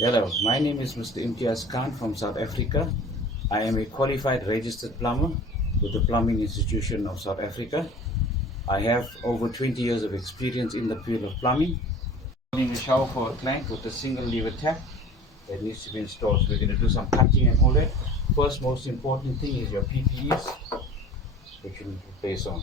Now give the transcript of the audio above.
Hello, my name is Mr. Imtiaz Khan from South Africa. I am a qualified registered plumber with the Plumbing Institution of South Africa. I have over 20 years of experience in the field of plumbing. Installing a shower for a client with a single lever tap that needs to be installed. So we're going to do some cutting and all that. First, most important thing is your PPEs, which you need to place on.